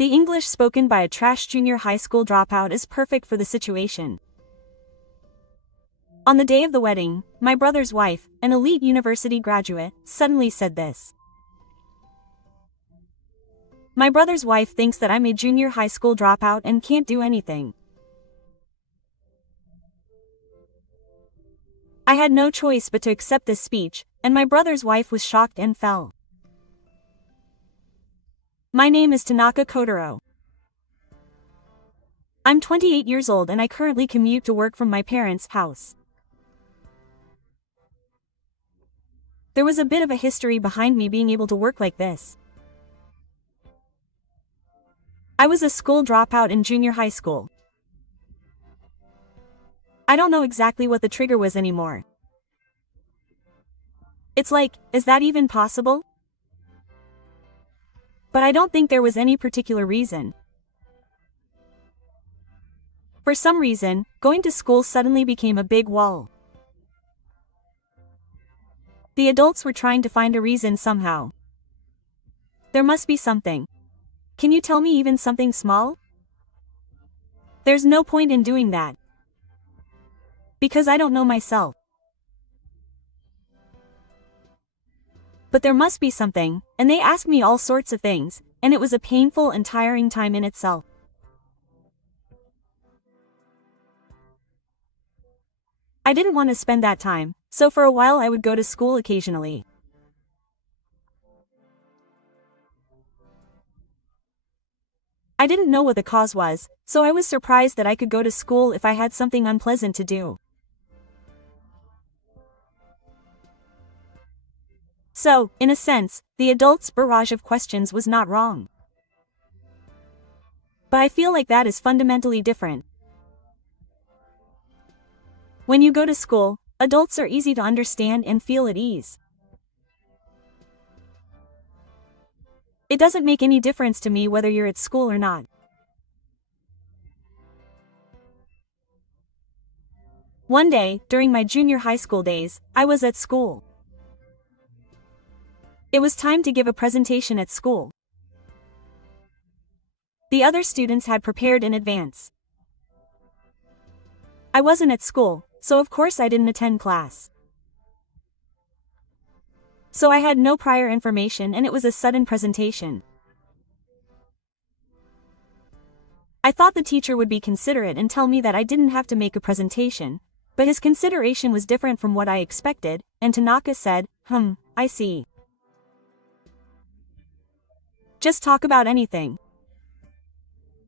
The English spoken by a trash junior high school dropout is perfect for the situation. On the day of the wedding, my brother's wife, an elite university graduate, suddenly said this. My brother's wife thinks that I'm a junior high school dropout and can't do anything. I had no choice but to accept this speech, and my brother's wife was shocked and fell. My name is Tanaka Kotaro. I'm 28 years old and I currently commute to work from my parents' house. There was a bit of a history behind me being able to work like this. I was a school dropout in junior high school. I don't know exactly what the trigger was anymore. It's like, is that even possible? But I don't think there was any particular reason. For some reason, going to school suddenly became a big wall. The adults were trying to find a reason somehow. There must be something. Can you tell me even something small? There's no point in doing that. Because I don't know myself. But there must be something, and they asked me all sorts of things, and it was a painful and tiring time in itself. I didn't want to spend that time, so for a while I would go to school occasionally. I didn't know what the cause was, so I was surprised that I could go to school if I had something unpleasant to do. So, in a sense, the adults' barrage of questions was not wrong. But I feel like that is fundamentally different. When you go to school, adults are easy to understand and feel at ease. It doesn't make any difference to me whether you're at school or not. One day, during my junior high school days, I was at school. It was time to give a presentation at school. The other students had prepared in advance. I wasn't at school, so of course I didn't attend class. So I had no prior information and it was a sudden presentation. I thought the teacher would be considerate and tell me that I didn't have to make a presentation, but his consideration was different from what I expected, and Tanaka said, I see. Just talk about anything.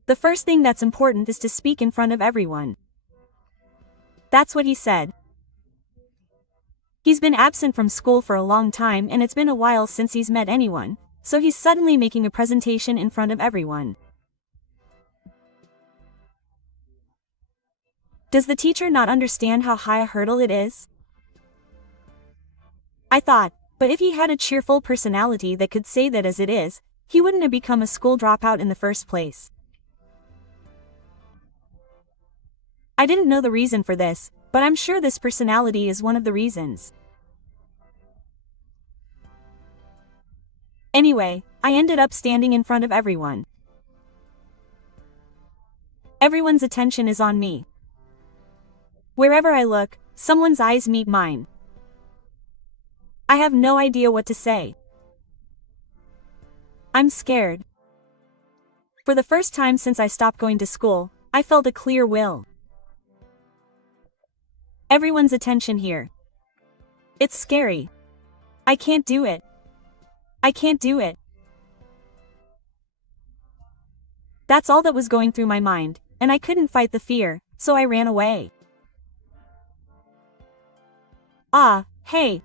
The first thing that's important is to speak in front of everyone. That's what he said. He's been absent from school for a long time and it's been a while since he's met anyone, so he's suddenly making a presentation in front of everyone. Does the teacher not understand how high a hurdle it is? I thought, but if he had a cheerful personality that could say that as it is, he wouldn't have become a school dropout in the first place. I didn't know the reason for this, but I'm sure this personality is one of the reasons. Anyway, I ended up standing in front of everyone. Everyone's attention is on me. Wherever I look, someone's eyes meet mine. I have no idea what to say. I'm scared. For the first time since I stopped going to school, I felt a clear will. Everyone's attention here. It's scary. I can't do it. I can't do it. That's all that was going through my mind, and I couldn't fight the fear, so I ran away. Hey.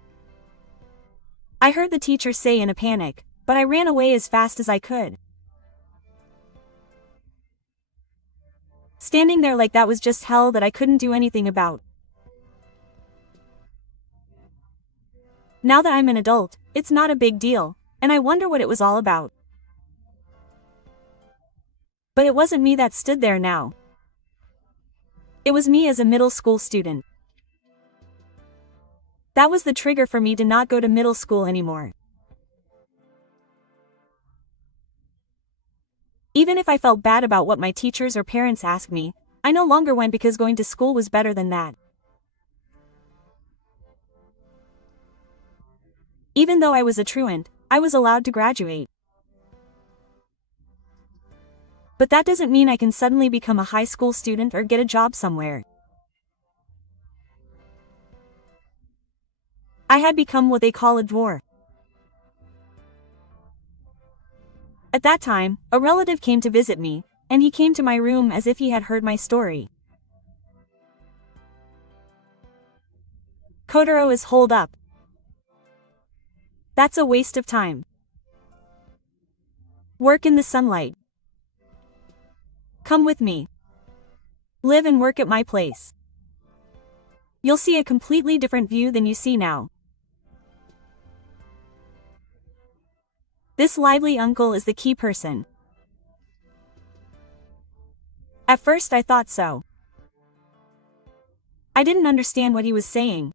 I heard the teacher say in a panic, but I ran away as fast as I could. Standing there like that was just hell that I couldn't do anything about. Now that I'm an adult, it's not a big deal, and I wonder what it was all about. But it wasn't me that stood there now. It was me as a middle school student. That was the trigger for me to not go to middle school anymore. Even if I felt bad about what my teachers or parents asked me, I no longer went because going to school was better than that. Even though I was a truant, I was allowed to graduate. But that doesn't mean I can suddenly become a high school student or get a job somewhere. I had become what they call a dwarf. At that time, a relative came to visit me, and he came to my room as if he had heard my story. Kotaro is holed up. That's a waste of time. Work in the sunlight. Come with me. Live and work at my place. You'll see a completely different view than you see now. This lively uncle is the key person. At first I thought so. I didn't understand what he was saying.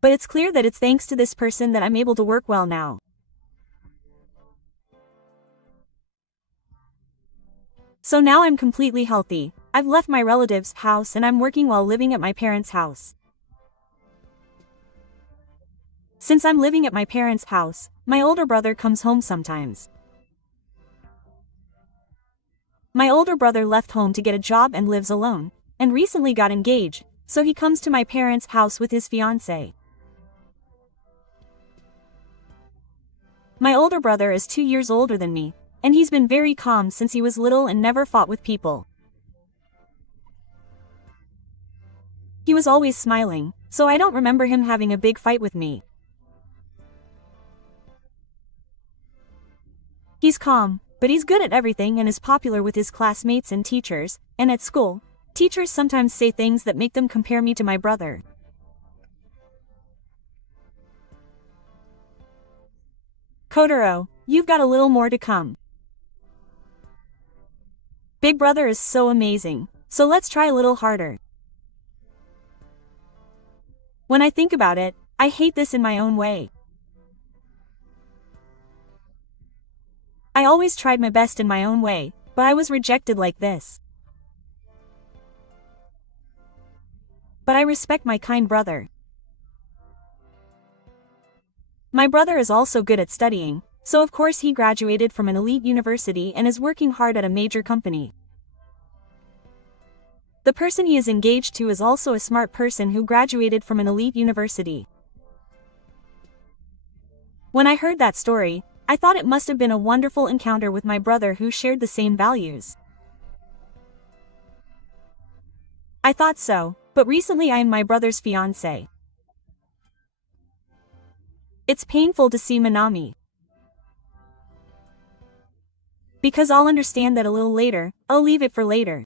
But it's clear that it's thanks to this person that I'm able to work well now. So now I'm completely healthy. I've left my relative's house and I'm working while living at my parents' house. Since I'm living at my parents' house, my older brother comes home sometimes. My older brother left home to get a job and lives alone, and recently got engaged, so he comes to my parents' house with his fiancée. My older brother is 2 years older than me, and he's been very calm since he was little and never fought with people. He was always smiling, so I don't remember him having a big fight with me. He's calm, but he's good at everything and is popular with his classmates and teachers, and at school, teachers sometimes say things that make them compare me to my brother. Kotaro, you've got a little more to come. Big brother is so amazing, so let's try a little harder. When I think about it, I hate this in my own way. I always tried my best in my own way, but I was rejected like this. But I respect my kind brother. My brother is also good at studying, so of course he graduated from an elite university and is working hard at a major company. The person he is engaged to is also a smart person who graduated from an elite university. When I heard that story, I thought it must have been a wonderful encounter with my brother who shared the same values. I thought so, but recently I am my brother's fiancé. It's painful to see Minami. Because I'll understand that a little later, I'll leave it for later.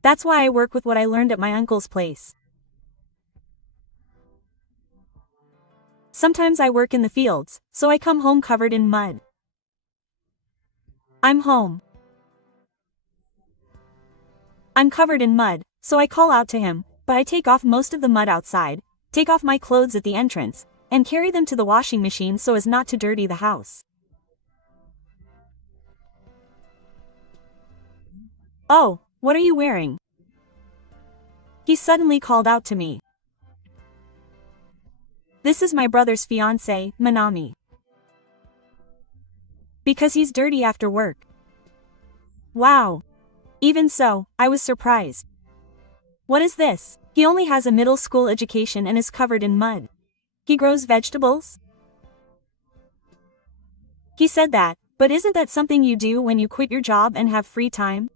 That's why I work with what I learned at my uncle's place. Sometimes I work in the fields, so I come home covered in mud. I'm home. I'm covered in mud, so I call out to him, but I take off most of the mud outside, take off my clothes at the entrance, and carry them to the washing machine so as not to dirty the house. Oh, what are you wearing? He suddenly called out to me. This is my brother's fiancée, Minami. Because he's dirty after work. Wow. Even so, I was surprised. What is this? He only has a middle school education and is covered in mud. He grows vegetables? He said that, but isn't that something you do when you quit your job and have free time?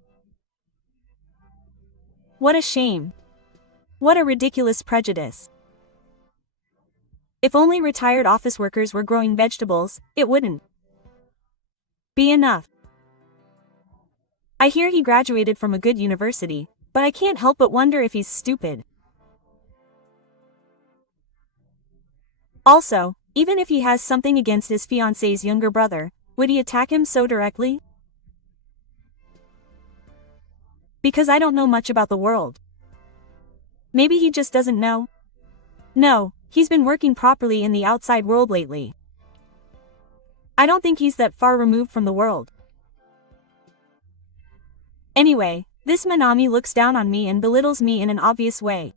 What a shame. What a ridiculous prejudice. If only retired office workers were growing vegetables, it wouldn't be enough. I hear he graduated from a good university, but I can't help but wonder if he's stupid. Also, even if he has something against his fiancée's younger brother, would he attack him so directly? Because I don't know much about the world. Maybe he just doesn't know. No, he's been working properly in the outside world lately. I don't think he's that far removed from the world. Anyway, this Manami looks down on me and belittles me in an obvious way.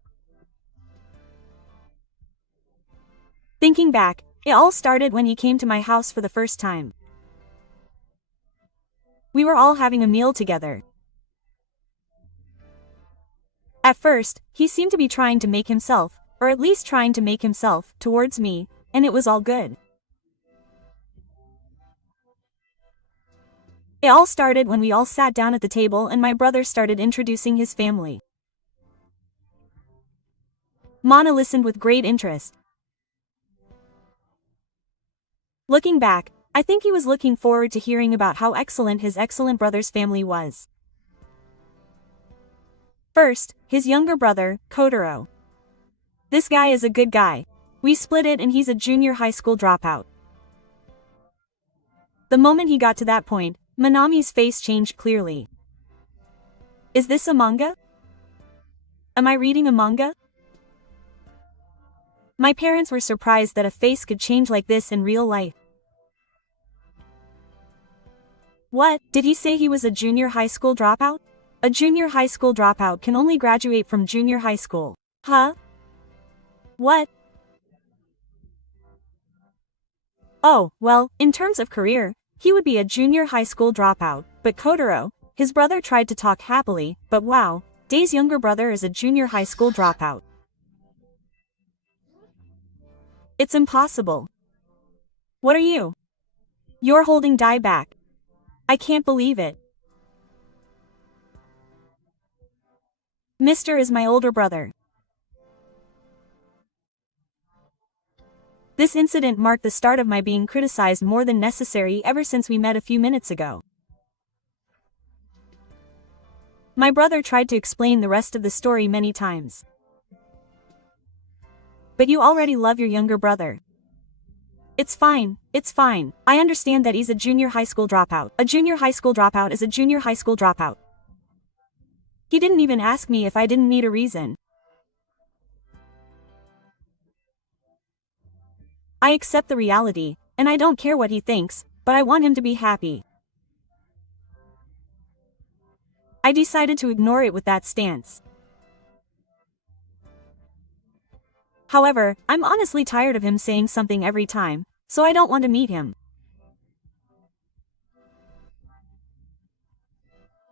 Thinking back, it all started when he came to my house for the first time. We were all having a meal together. At first, he seemed to be trying to make himself, or at least trying to make himself, towards me, and it was all good. It all started when we all sat down at the table and my brother started introducing his family. Mana listened with great interest. Looking back, I think he was looking forward to hearing about how excellent his excellent brother's family was. First, his younger brother, Kotaro. This guy is a good guy. We split it and he's a junior high school dropout. The moment he got to that point, Manami's face changed clearly. Is this a manga? Am I reading a manga? My parents were surprised that a face could change like this in real life. What, did he say he was a junior high school dropout? A junior high school dropout can only graduate from junior high school. Huh? What? Oh, well, in terms of career, he would be a junior high school dropout, but Kotaro, his brother tried to talk happily, but wow, Dai's younger brother is a junior high school dropout. It's impossible. What are you? You're holding Dai back. I can't believe it. Mr. is my older brother. This incident marked the start of my being criticized more than necessary ever since we met a few minutes ago. My brother tried to explain the rest of the story many times. But you already love your younger brother. It's fine, it's fine. I understand that he's a junior high school dropout. A junior high school dropout is a junior high school dropout. He didn't even ask me if I didn't need a reason. I accept the reality, and I don't care what he thinks, but I want him to be happy. I decided to ignore it with that stance. However, I'm honestly tired of him saying something every time, so I don't want to meet him.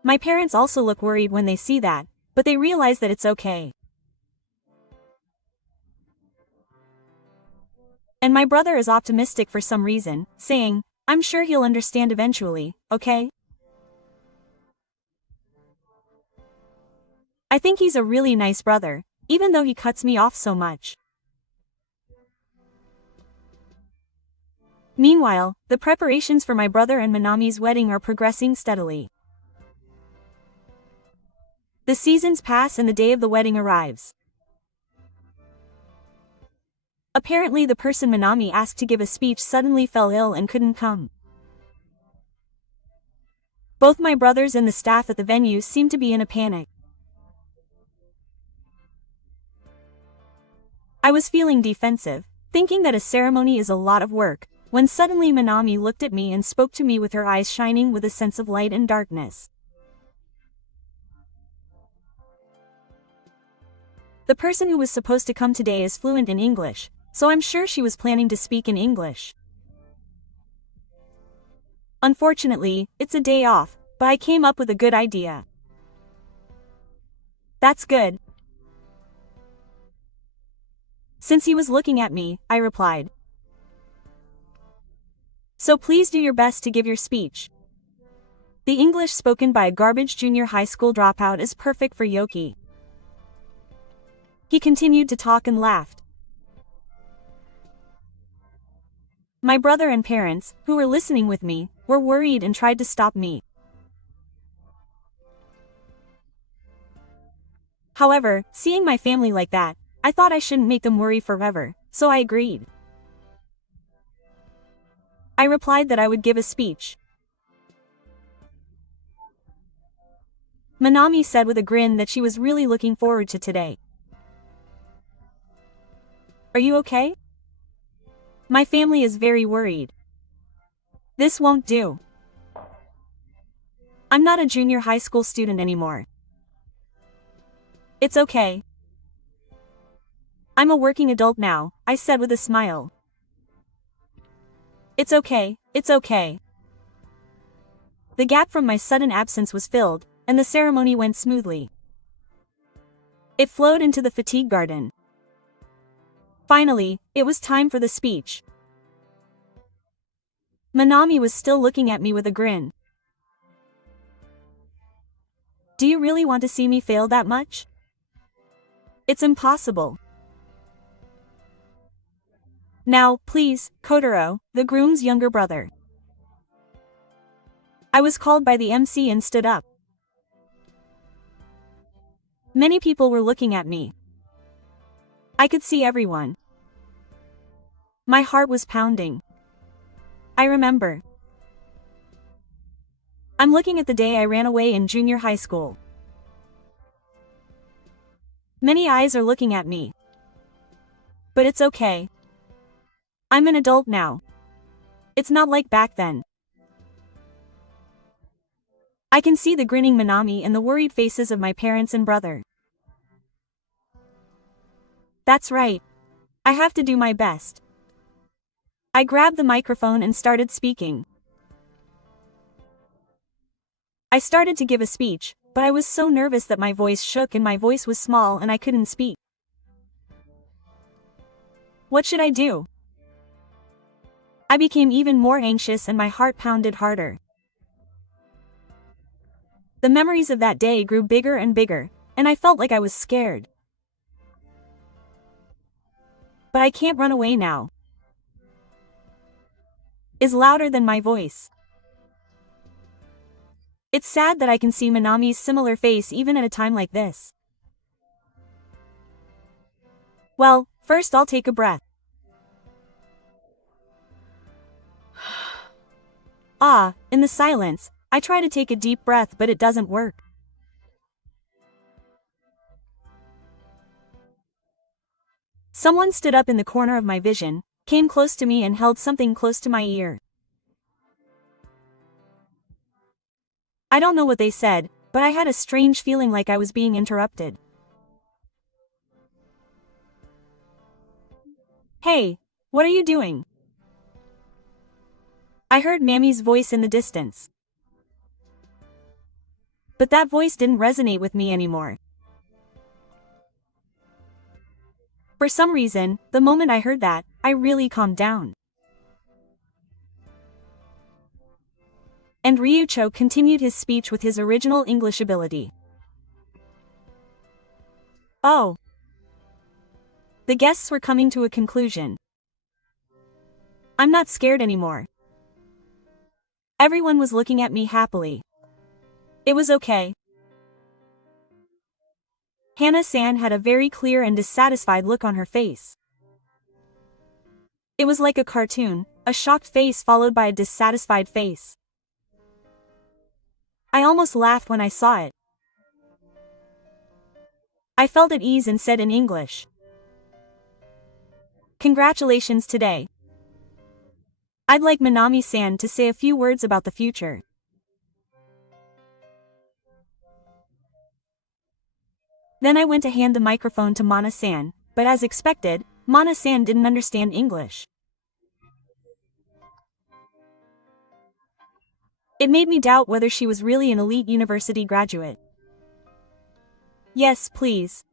My parents also look worried when they see that, but they realize that it's okay. And my brother is optimistic for some reason, saying, I'm sure he'll understand eventually, okay? I think he's a really nice brother, even though he cuts me off so much. Meanwhile, the preparations for my brother and Manami's wedding are progressing steadily. The seasons pass and the day of the wedding arrives. Apparently the person Manami asked to give a speech suddenly fell ill and couldn't come. Both my brothers and the staff at the venue seemed to be in a panic. I was feeling defensive, thinking that a ceremony is a lot of work, when suddenly Manami looked at me and spoke to me with her eyes shining with a sense of light and darkness. The person who was supposed to come today is fluent in English, so I'm sure she was planning to speak in English. Unfortunately, it's a day off, but I came up with a good idea. That's good. Since he was looking at me, I replied. So please do your best to give your speech. The English spoken by a garbage junior high school dropout is perfect for Yoki. He continued to talk and laughed. My brother and parents, who were listening with me, were worried and tried to stop me. However, seeing my family like that, I thought I shouldn't make them worry forever, so I agreed. I replied that I would give a speech. Manami said with a grin that she was really looking forward to today. Are you okay? My family is very worried. This won't do. I'm not a junior high school student anymore. It's okay. I'm a working adult now, I said with a smile. It's okay, it's okay. The gap from my sudden absence was filled, and the ceremony went smoothly. It flowed into the fatigue garden. Finally, it was time for the speech. Manami was still looking at me with a grin. Do you really want to see me fail that much? It's impossible. Now, please, Kotaro, the groom's younger brother. I was called by the MC and stood up. Many people were looking at me. I could see everyone. My heart was pounding. I remember. I'm looking at the day I ran away in junior high school. Many eyes are looking at me. But it's okay. I'm an adult now. It's not like back then. I can see the grinning Manami and the worried faces of my parents and brother. That's right. I have to do my best. I grabbed the microphone and started speaking. I started to give a speech, but I was so nervous that my voice shook and my voice was small and I couldn't speak. What should I do? I became even more anxious and my heart pounded harder. The memories of that day grew bigger and bigger, and I felt like I was scared. But I can't run away now. Is louder than my voice. It's sad that I can see Manami's similar face even at a time like this. Well, first I'll take a breath. In the silence, I try to take a deep breath but it doesn't work. Someone stood up in the corner of my vision, came close to me and held something close to my ear. I don't know what they said, but I had a strange feeling like I was being interrupted. Hey, what are you doing? I heard Mammy's voice in the distance. But that voice didn't resonate with me anymore. For some reason, the moment I heard that, I really calmed down. And Ryucho continued his speech with his original English ability. Oh. The guests were coming to a conclusion. I'm not scared anymore. Everyone was looking at me happily. It was okay. Hana-san had a very clear and dissatisfied look on her face. It was like a cartoon, a shocked face followed by a dissatisfied face. I almost laughed when I saw it. I felt at ease and said in English, "Congratulations today. I'd like Manami-san to say a few words about the future." Then I went to hand the microphone to Mana-san, but as expected, Mana-san didn't understand English. It made me doubt whether she was really an elite university graduate. Yes, please.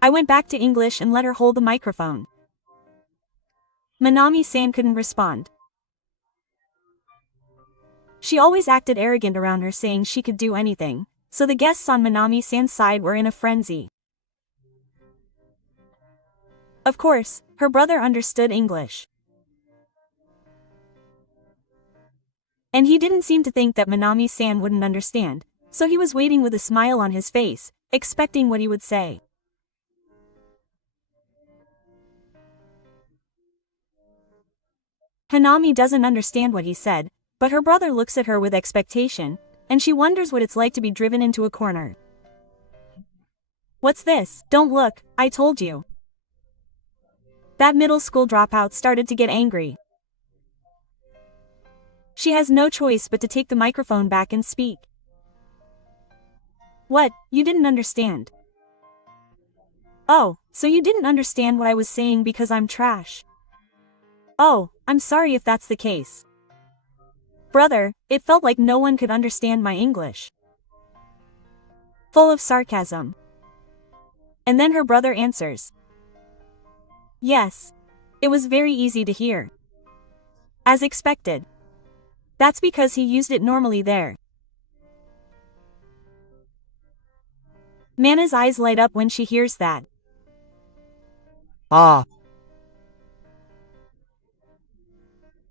I went back to English and let her hold the microphone. Manami-san couldn't respond. She always acted arrogant around her, saying she could do anything, so the guests on Manami-san's side were in a frenzy. Of course, her brother understood English. And he didn't seem to think that Manami-san wouldn't understand, so he was waiting with a smile on his face, expecting what he would say. Hanami doesn't understand what he said, but her brother looks at her with expectation, and she wonders what it's like to be driven into a corner. What's this? Don't look, I told you. That middle school dropout started to get angry. She has no choice but to take the microphone back and speak. What, you didn't understand? Oh, so you didn't understand what I was saying because I'm trash. Oh, I'm sorry if that's the case. Brother, it felt like no one could understand my English. Full of sarcasm. And then her brother answers. Yes. It was very easy to hear. As expected. That's because he used it normally there. Mana's eyes light up when she hears that. Ah.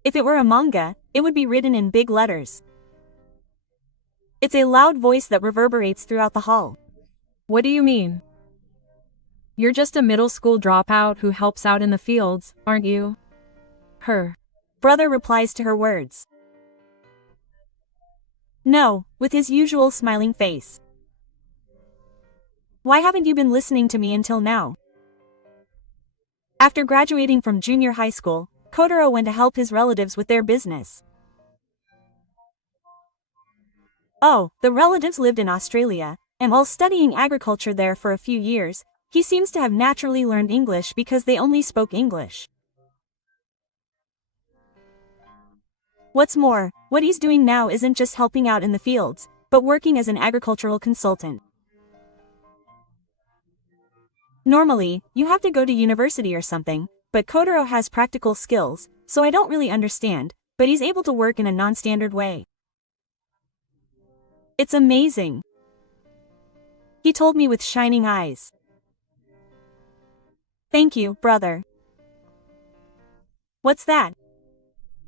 If it were a manga, it would be written in big letters. It's a loud voice that reverberates throughout the hall. What do you mean? You're just a middle school dropout who helps out in the fields, aren't you? Her brother replies to her words. No, with his usual smiling face. Why haven't you been listening to me until now? After graduating from junior high school, Kotaro went to help his relatives with their business. Oh, the relatives lived in Australia, and while studying agriculture there for a few years, he seems to have naturally learned English because they only spoke English. What's more, what he's doing now isn't just helping out in the fields, but working as an agricultural consultant. Normally, you have to go to university or something, but Kotaro has practical skills, so I don't really understand, but he's able to work in a non-standard way. It's amazing. He told me with shining eyes. Thank you, brother. What's that?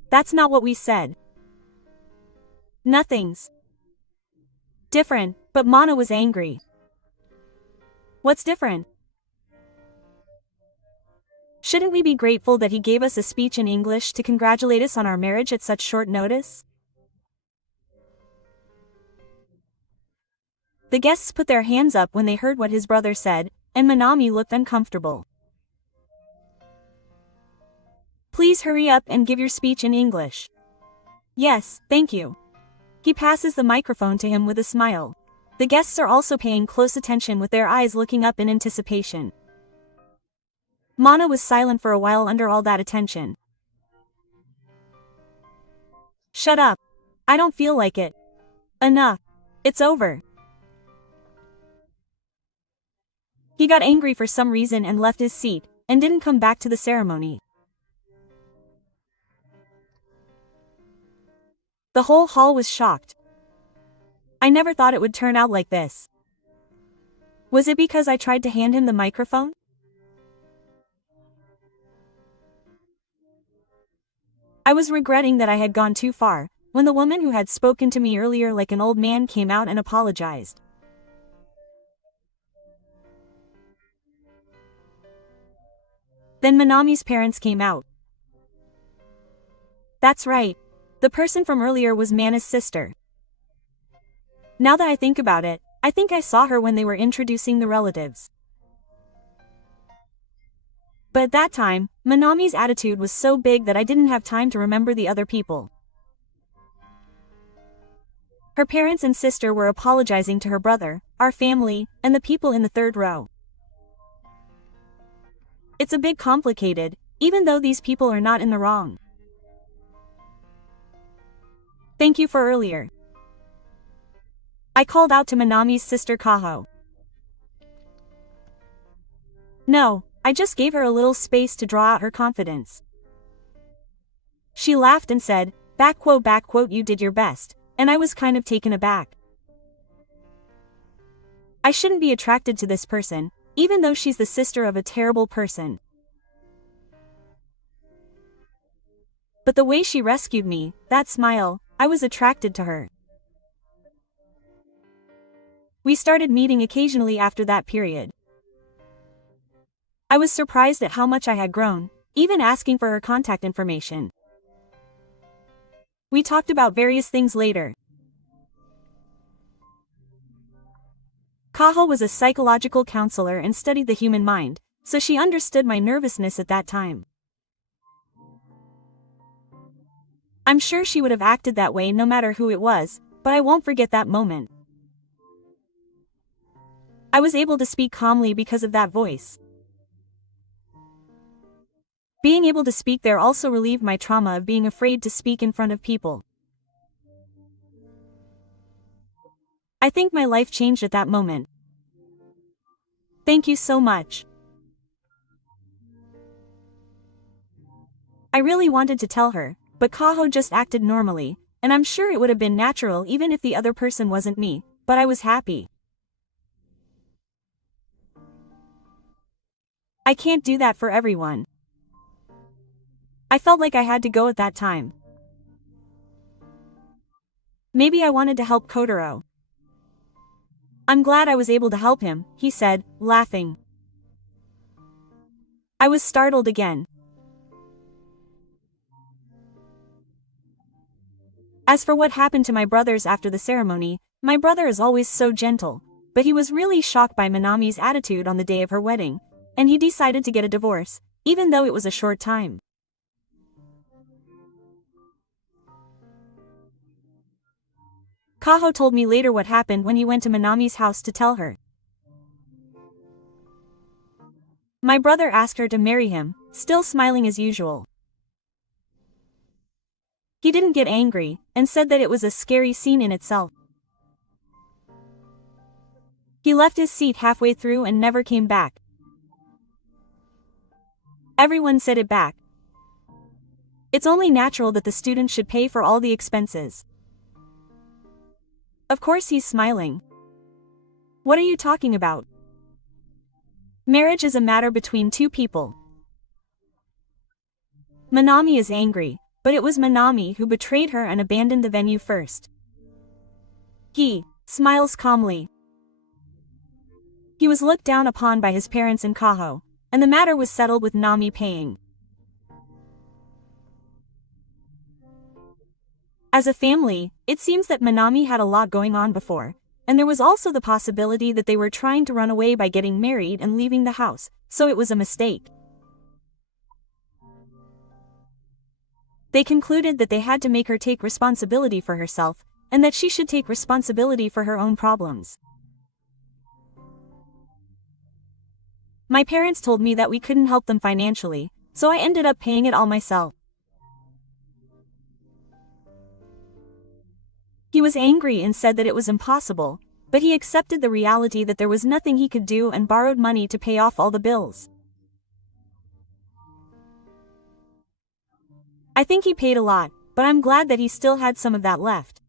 That's not what we said. Nothing's different, but Mana was angry. What's different? Shouldn't we be grateful that he gave us a speech in English to congratulate us on our marriage at such short notice? The guests put their hands up when they heard what his brother said, and Manami looked uncomfortable. Please hurry up and give your speech in English. Yes, thank you. He passes the microphone to him with a smile. The guests are also paying close attention with their eyes looking up in anticipation. Mana was silent for a while under all that attention. Shut up. I don't feel like it. Enough. It's over. He got angry for some reason and left his seat, and didn't come back to the ceremony. The whole hall was shocked. I never thought it would turn out like this. Was it because I tried to hand him the microphone? I was regretting that I had gone too far, when the woman who had spoken to me earlier like an old man came out and apologized. Then Manami's parents came out. That's right. The person from earlier was Mana's sister. Now that I think about it, I think I saw her when they were introducing the relatives. But at that time, Manami's attitude was so big that I didn't have time to remember the other people. Her parents and sister were apologizing to her brother, our family, and the people in the third row. It's a bit complicated, even though these people are not in the wrong. Thank you for earlier. I called out to Manami's sister Kaho. No, I just gave her a little space to draw out her confidence. She laughed and said, back quote, you did your best, and I was kind of taken aback. I shouldn't be attracted to this person, even though she's the sister of a terrible person. But the way she rescued me, that smile, I was attracted to her. We started meeting occasionally after that period. I was surprised at how much I had grown, even asking for her contact information. We talked about various things later. Kaho was a psychological counselor and studied the human mind, so she understood my nervousness at that time. I'm sure she would have acted that way no matter who it was, but I won't forget that moment. I was able to speak calmly because of that voice. Being able to speak there also relieved my trauma of being afraid to speak in front of people. I think my life changed at that moment. Thank you so much. I really wanted to tell her, but Kaho just acted normally, and I'm sure it would have been natural even if the other person wasn't me, but I was happy. I can't do that for everyone. I felt like I had to go at that time. Maybe I wanted to help Kotaro. I'm glad I was able to help him, he said, laughing. I was startled again. As for what happened to my brothers after the ceremony, my brother is always so gentle, but he was really shocked by Minami's attitude on the day of her wedding, and he decided to get a divorce, even though it was a short time. Kaho told me later what happened when he went to Minami's house to tell her. My brother asked her to marry him, still smiling as usual. He didn't get angry, and said that it was a scary scene in itself. He left his seat halfway through and never came back. Everyone said it back. It's only natural that the student should pay for all the expenses. Of course he's smiling. What are you talking about? Marriage is a matter between two people. Minami is angry, but it was Minami who betrayed her and abandoned the venue first. He smiles calmly. He was looked down upon by his parents and Kaho, and the matter was settled with Nami paying. As a family, it seems that Minami had a lot going on before, and there was also the possibility that they were trying to run away by getting married and leaving the house, so it was a mistake. They concluded that they had to make her take responsibility for herself, and that she should take responsibility for her own problems. My parents told me that we couldn't help them financially, so I ended up paying it all myself. He was angry and said that it was impossible, but he accepted the reality that there was nothing he could do and borrowed money to pay off all the bills. I think he paid a lot, but I'm glad that he still had some of that left.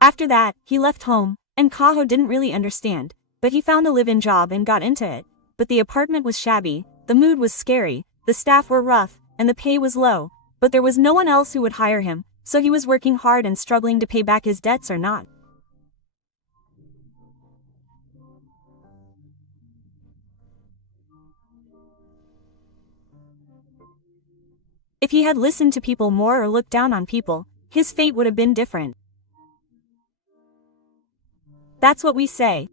After that, he left home, and Kaho didn't really understand, but he found a live-in job and got into it. But the apartment was shabby, the mood was scary, the staff were rough, and the pay was low, but there was no one else who would hire him, so he was working hard and struggling to pay back his debts or not. If he had listened to people more or looked down on people, his fate would have been different. That's what we say.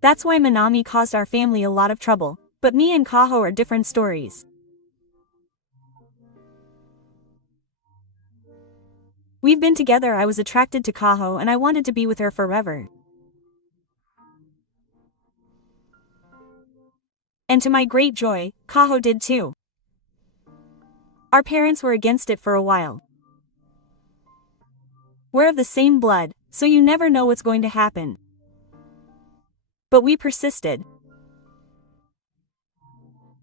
That's why Minami caused our family a lot of trouble, but me and Kaho are different stories. We've been together. I was attracted to Kaho and I wanted to be with her forever. And to my great joy, Kaho did too. Our parents were against it for a while. We're of the same blood, so you never know what's going to happen. But we persisted.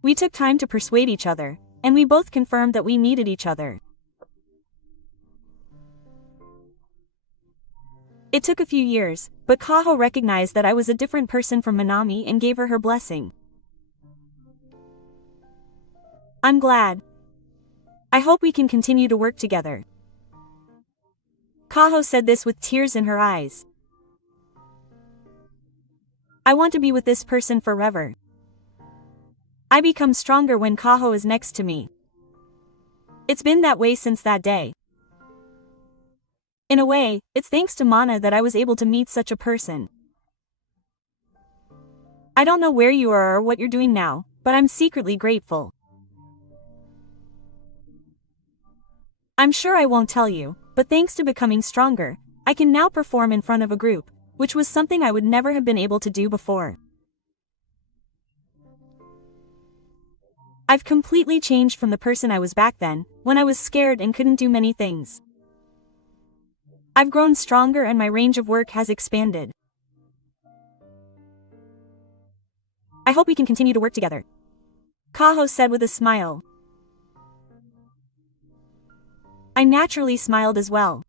We took time to persuade each other, and we both confirmed that we needed each other. It took a few years, but Kaho recognized that I was a different person from Minami and gave her blessing. I'm glad. I hope we can continue to work together. Kaho said this with tears in her eyes. I want to be with this person forever. I become stronger when Kaho is next to me. It's been that way since that day. In a way, it's thanks to Mana that I was able to meet such a person. I don't know where you are or what you're doing now, but I'm secretly grateful. I'm sure I won't tell you, but thanks to becoming stronger, I can now perform in front of a group, which was something I would never have been able to do before. I've completely changed from the person I was back then, when I was scared and couldn't do many things. I've grown stronger and my range of work has expanded. I hope we can continue to work together, Kaho said with a smile. I naturally smiled as well.